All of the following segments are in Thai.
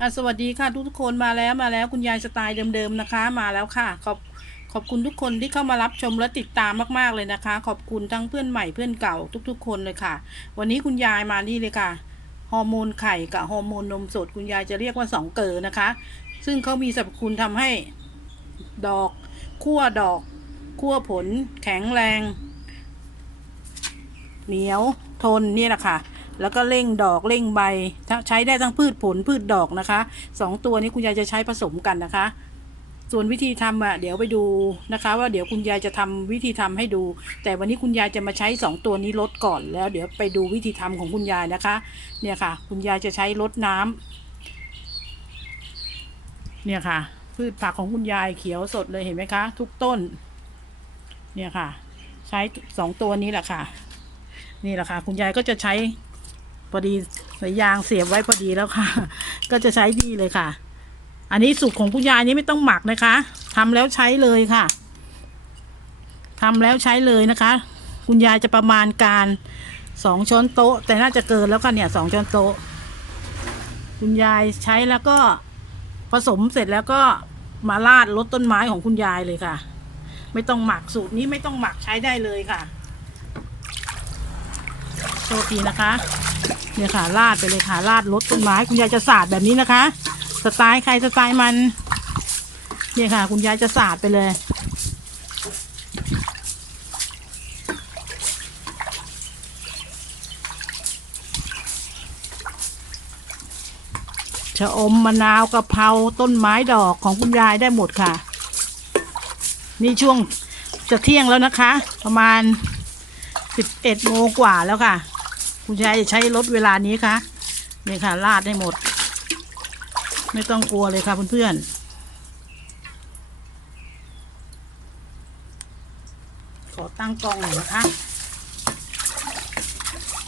อะสวัสดีค่ะทุกทุกคนมาแล้วมาแล้วคุณยายสไตล์เดิมๆนะคะ มาแล้วค่ะ ขอบขอบคุณทุกคนที่เข้ามารับชมและติดตามมากๆเลยนะคะ ขอบคุณทั้งเพื่อนใหม่เพื่อนเก่าทุก ๆ คนเลยค่ะ วันนี้คุณยายมานี่เลยค่ะฮอร์โมนไข่กับฮอร์โมนนมสดคุณยายจะเรียกว่าสองเกลอนะคะ ซึ่งเขามีสรรพคุณทำให้ดอกขั้วดอกขั้วผล แข็งแรง เหนียวทนนี่แหละค่ะ แล้วก็เร่งดอกเร่งใบ ใช้ได้ทั้งพืชผลพืชดอกนะคะสองตัวนี้คุณยายจะใช้ผสมกันนะคะ ส่วนวิธีทำอะเดี๋ยวไปดูนะคะ ว่าเดี๋ยวคุณยายจะทำวิธีทำให้ดู แต่วันนี้คุณยายจะมาใช้สองตัวนี้ลดก่อนแล้ว เดี๋ยวไปดูวิธีทำของคุณยายนะคะ เนี่ยค่ะ คุณยายจะใช้ลดน้ำเนี่ยค่ะ พืชผักของคุณยายเขียวสดเลยเห็นไหมคะ ทุกต้น เนี่ยค่ะ ใช้สองตัวนี้แหละค่ะ นี่แหละค่ะ คุณยายก็จะใช้ อดีสายยางเสียบไว้พอดีแล้วค่ะ ก็จะใช้ดีเลยค่ะ อันนี้สุกของคุณยายนี้ไม่ต้องหมักนะคะทำแล้วใช้เลยค่ะทำแล้วใช้เลยนะคะ คุณยายจะประมาณการสองช้อนโต๊ะ แต่น่าจะเกินแล้วค่ะเนี่ยสองช้อนโต๊ะ คุณยายใช้แล้วก็ผสมเสร็จแล้วก็มาราดลดต้นไม้ของคุณยายเลยค่ะ ไม่ต้องหมักสูตรนี้ไม่ต้องหมักใช้ได้เลยค่ะโทษทีนะคะ เนี่ยค่ะราดไปเลยค่ะราดรดต้นไม้คุณยายจะสาดแบบนี้นะคะ สไตล์ใครสไตล์มัน เนี่ยค่ะ คุณยายจะสาดไปเลย ชะอมมะนาวกะเพราต้นไม้ดอกของคุณยายได้หมดค่ะ นี่ช่วงจะเที่ยงแล้วนะคะ ประมาณสิบเอ็ดโมงกว่าแล้วค่ะ คุณยายจะใช้รถเวลานี้ค่ะนี่ค่ะลาดให้หมด ไม่ต้องกลัวเลยค่ะเพื่อนๆขอตั้งกล้องหน่อยนะคะ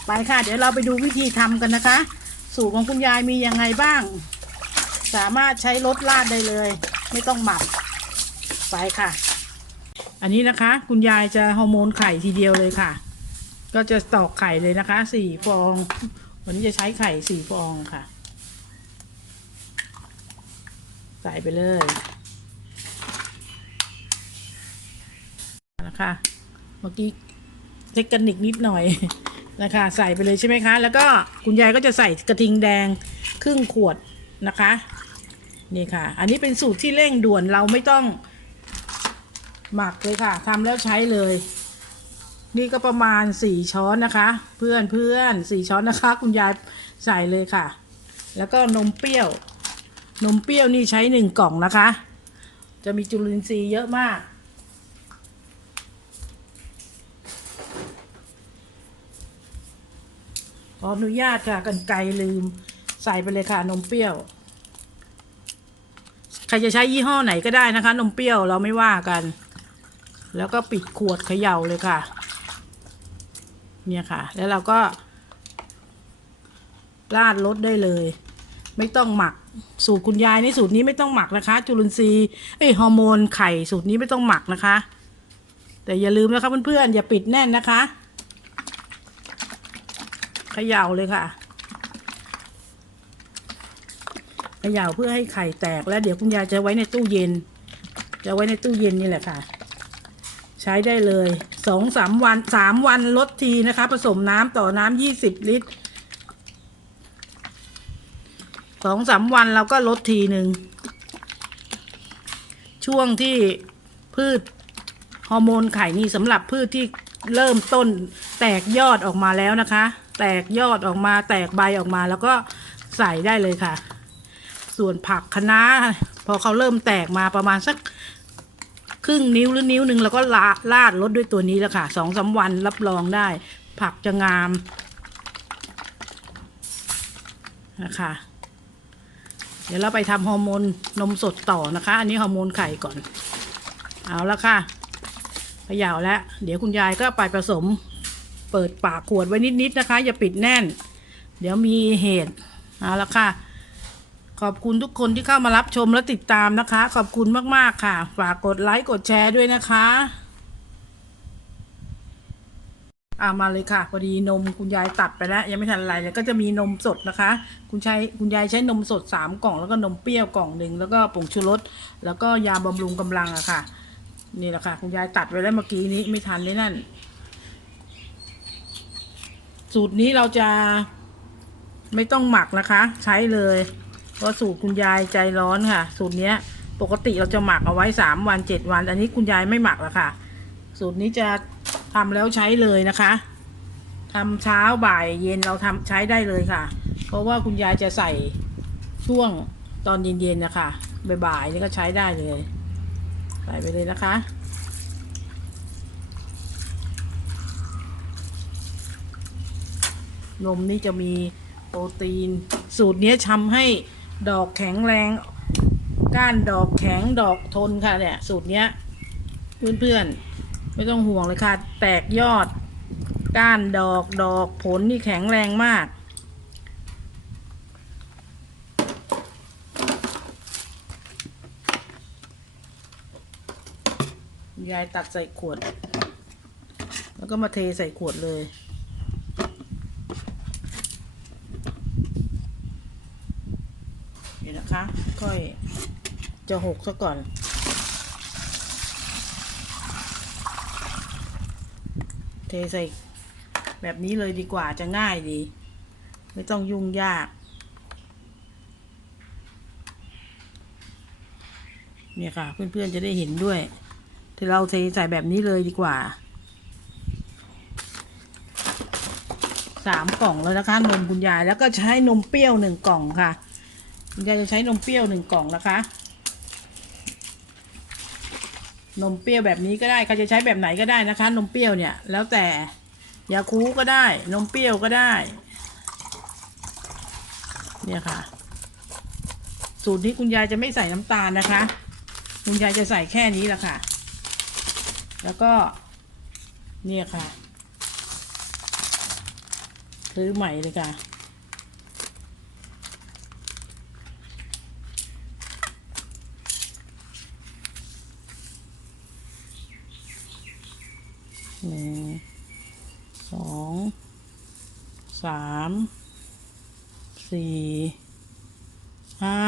ไปค่ะ เดี๋ยวเราไปดูวิธีทำกันนะคะ สูตรของคุณยายมียังไงบ้าง สามารถใช้รถลาดได้เลย ไม่ต้องหมักไปค่ะ อันนี้นะคะ คุณยายจะฮอร์โมนไข่ทีเดียวเลยค่ะ ก็จะตอกไข่เลยนะคะสี่ฟอง วันนี้จะใช้ไข่สี่ฟองค่ะ ใส่ไปเลยนะคะเมื่อกี้เทคนิคนิดหน่อยนะคะ ใส่ไปเลยใช่ไหมคะ แล้วก็คุณยายก็จะใส่กระทิงแดงครึ่งขวดนะคะนี่ค่ะ อันนี้เป็นสูตรที่เร่งด่วนเราไม่ต้องหมักเลยค่ะทำแล้วใช้เลย นี่ก็ประมาณสี่ช้อนนะคะ เพื่อนเพื่อนสี่ช้อนนะคะ คุณยายใส่เลยค่ะ แล้วก็นมเปรี้ยว นมเปรี้ยวนี่ใช้หนึ่งกล่องนะคะ จะมีจุลินทรีย์เยอะมาก ขออนุญาตค่ะกันไกลลืมใส่ไปเลยค่ะนมเปรี้ยว ใครจะใช้ยี่ห้อไหนก็ได้นะคะ นมเปรี้ยวเราไม่ว่ากัน แล้วก็ปิดขวดเขย่าเลยค่ะ เนี่ยค่ะ แล้วเราก็ราดรสได้เลย ไม่ต้องหมักสูตรคุณยายนี่สูตรนี้ไม่ต้องหมักนะคะ จุลินทรีย์เอ้ยฮอร์โมนไข่สูตรนี้ไม่ต้องหมักนะคะ แต่อย่าลืมนะคะเพื่อนๆอย่าปิดแน่นนะคะเขย่าเลยค่ะเขย่าเพื่อให้ไข่แตกแล้วเดี๋ยวคุณยายจะไว้ในตู้เย็น จะไว้ในตู้เย็นนี่แหละค่ะ ใช้ได้เลยสองสามวันสามวันลดทีนะคะ ผสมน้ำต่อน้ำยี่สิบลิตรสองสามวันเราก็ลดทีหนึ่ง ช่วงที่พืชฮอร์โมนไข่นี่สำหรับพืชที่เริ่มต้นแตกยอดออกมาแล้วนะคะ แตกยอดออกมาแตกใบออกมาแล้วก็ใส่ได้เลยค่ะ ส่วนผักคะน้าพอเขาเริ่มแตกมาประมาณสัก ครึ่งนิ้วหรือนิ้วหนึ่งแล้วก็ลาลาดรถด้วยตัวนี้แล้วค่ะสองสาวันรับรองได้ ผักจะงามนะคะ เดี๋ยวเราไปทำฮอร์โมนนมสดต่อนะคะ อันนี้ฮอร์โมนไข่ก่อน เอาละค่ะขย่าแล้ว เดี๋ยวคุณยายก็ไปผสม เปิดปากขวดไว้นิดๆนะคะ อย่าปิดแน่น เดี๋ยวมีเหตุเอาละค่ะ ขอบคุณทุกคนที่เข้ามารับชมและติดตามนะคะ ขอบคุณมาก ๆ ค่ะ ฝากกดไลค์กดแชร์ด้วยนะคะอามาเลยค่ะพอดีนมคุณยายตัดไปแล้ว ยังไม่ทันอะไรเลยก็จะมีนมสดนะคะ คุณใชายคุณยายใช้นมสดสามกล่อง แล้วก็นมเปรี้ยวกล่องหนึ่งแล้วก็ผงชูรสแล้วก็ยาบำรุงกำลังอะค่ะ นี่แหละค่ะ คุณยายตัดไว้แล้วเมื่อกี้นี้ไม่ทันเลยนั่น สูตรนี้เราจะไม่ต้องหมักนะคะ ใช้เลย เพราสูตรคุณยายใจร้อนค่ะ สูตรเนี้ยปกติเราจะหมักเอาไว้สามวันเจ็ดวัน อันนี้คุณยายไม่หมักแล้วค่ะ สูตรนี้จะทำแล้วใช้เลยนะคะทำเช้าบ่ายเย็นเราทำใช้ได้เลยค่ะ เพราะว่าคุณยายจะใส่ช่วงตอนเย็นๆนะคะบ่ายๆนี่ก็ใช้ได้เลย ใส่ไปเลยนะคะนมนี่จะมีโปรตีน สูตรนี้ทำให้ ดอกแข็งแรง ก้านดอกแข็งดอกทนค่ะเนี่ยสูตรเนี้ย เพื่อนๆ ไม่ต้องห่วงเลยค่ะ แตกยอด ก้านดอกดอกผลนี่แข็งแรงมากยายตักใส่ขวด แล้วก็มาเทใส่ขวดเลย ดี๋ยวนะคะ ค่อยจะหกซะก่อน เทใส่แบบนี้เลยดีกว่าจะง่ายดี ไม่ต้องยุ่งยาก เนี่ยค่ะ เพื่อนๆจะได้เห็นด้วยที่เราเทใส่แบบนี้เลยดีกว่าสามกล่องแล้วนะคะนมคุณยายแล้วก็ใช้นมเปรี้ยวหนึ่งกล่องค่ะ คุณยายจะใช้นมเปรี้ยวหนึ่งกล่องนะคะ นมเปรี้ยวแบบนี้ก็ได้ใครจะใช้แบบไหนก็ได้นะคะ นมเปรี้ยวเนี่ย แล้วแต่ยาคูก็ได้ นมเปรี้ยวก็ได้ เนี่ยค่ะ สูตรนี้คุณยายจะไม่ใส่น้ำตาลนะคะ คุณยายจะใส่แค่นี้แหละค่ะ แล้วก็ เนี่ยค่ะซื้อใหม่เลยค่ะ หนึ่ง สอง สามสี่ห้า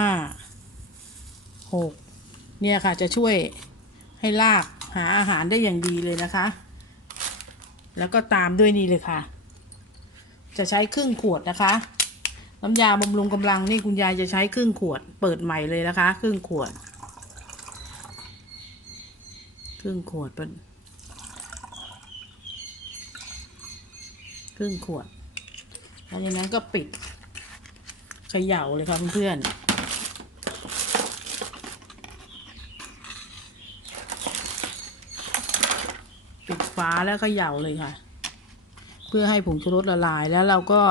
หกเนี่ยค่ะจะช่วยให้ลากหาอาหารได้อย่างดีเลยนะคะ แล้วก็ตามด้วยนี่เลยค่ะ จะใช้ครึ่งขวดนะคะ น้ำยาบำรุงกำลังนี่คุณยายจะใช้ครึ่งขวด เปิดใหม่เลยนะคะ ครึ่งขวด ครึ่งขวดเป็นครึ่งขวด หลังจากนั้นก็ปิดเขย่าเลยค่ะเพื่อนๆปิดฝาแล้วเขย่าเลยค่ะ เพื่อให้ผงชูรสละลายแล้วเราก็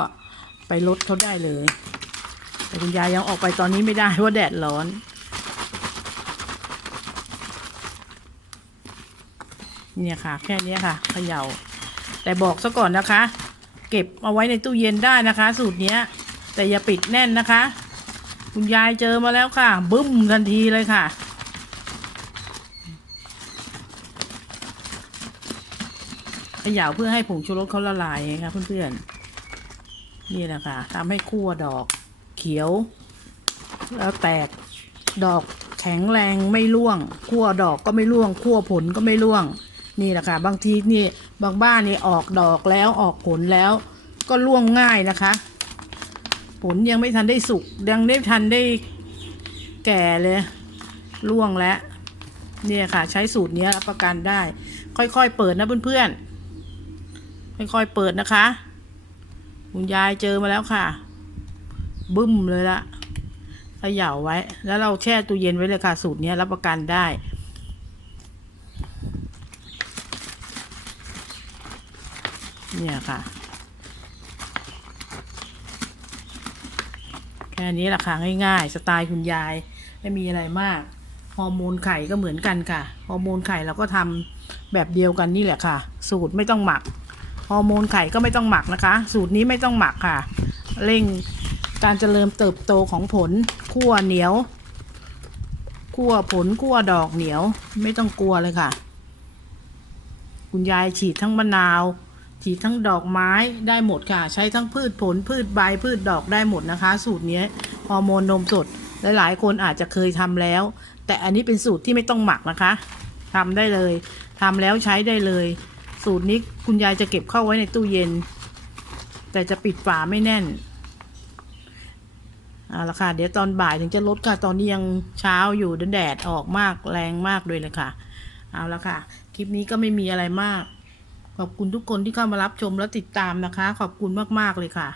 ไปลดเขาได้เลย แต่คุณยายยังออกไปตอนนี้ไม่ได้เพราะแดดร้อนเนี่ยค่ะ แค่นี้ค่ะเขย่า แต่บอกซะก่อนนะคะ เก็บเอาไว้ในตู้เย็นได้นะคะ สูตรเนี้ย แต่อย่าปิดแน่นนะคะ คุณยายเจอมาแล้วค่ะ บึ้มทันทีเลยค่ะเขย่าเพื่อให้ผงชูรสเขาละลายไงคะเพื่อนๆ นี่แหละค่ะทำให้คั่วดอกเขียว แล้วแตกดอกแข็งแรงไม่ร่วง คั่วดอกก็ไม่ร่วง คั่วผลก็ไม่ร่วง นี่แหละค่ะ บางทีนี่บางบ้านนี่ออกดอกแล้วออกผลแล้ว ก็ร่วงง่ายนะคะ ผลยังไม่ทันได้สุกยังไม่ทันได้แก่เลยร่วงแล้วเนี่ยค่ะ ใช้สูตรนี้รับประกันได้ ค่อยๆเปิดนะเพื่อนๆค่อยๆเปิดนะคะคุณยายเจอมาแล้วค่ะ บึ้มเลยละเขย่าไว้ แล้วเราแช่ตู้เย็นไว้เลยค่ะ สูตรนี้รับประกันได้ เนี่ยค่ะ แค่นี้แหละค่ะง่ายๆ สไตล์คุณยาย ไม่มีอะไรมากฮอร์โมนไข่ก็เหมือนกันค่ะฮอร์โมนไข่เราก็ทำแบบเดียวกันนี่แหละค่ะ สูตรไม่ต้องหมักฮอร์โมนไข่ก็ไม่ต้องหมักนะคะ สูตรนี้ไม่ต้องหมักค่ะ เร่งการเจริญเติบโตของผลคั่วเหนียวคั่วผลคั่วดอกเหนียวไม่ต้องกลัวเลยค่ะ คุณยายฉีดทั้งมะนาว ฉีดทั้งดอกไม้ได้หมดค่ะ ใช้ทั้งพืชผลพืชใบพืชดอกได้หมดนะคะ สูตรนี้ฮอร์โมนนมสดหลายๆคนอาจจะเคยทำแล้ว แต่อันนี้เป็นสูตรที่ไม่ต้องหมักนะคะทำได้เลยทำแล้วใช้ได้เลย สูตรนี้คุณยายจะเก็บเข้าไว้ในตู้เย็น แต่จะปิดฝาไม่แน่นเอาละค่ะ เดี๋ยวตอนบ่ายถึงจะลดค่ะ ตอนนี้ยังเช้าอยู่แดดออกมากแรงมากเลยเลยค่ะ เอาละค่ะ คลิปนี้ก็ไม่มีอะไรมาก ขอบคุณทุกคนที่เข้ามารับชมและติดตามนะคะ ขอบคุณมาก ๆ เลยค่ะ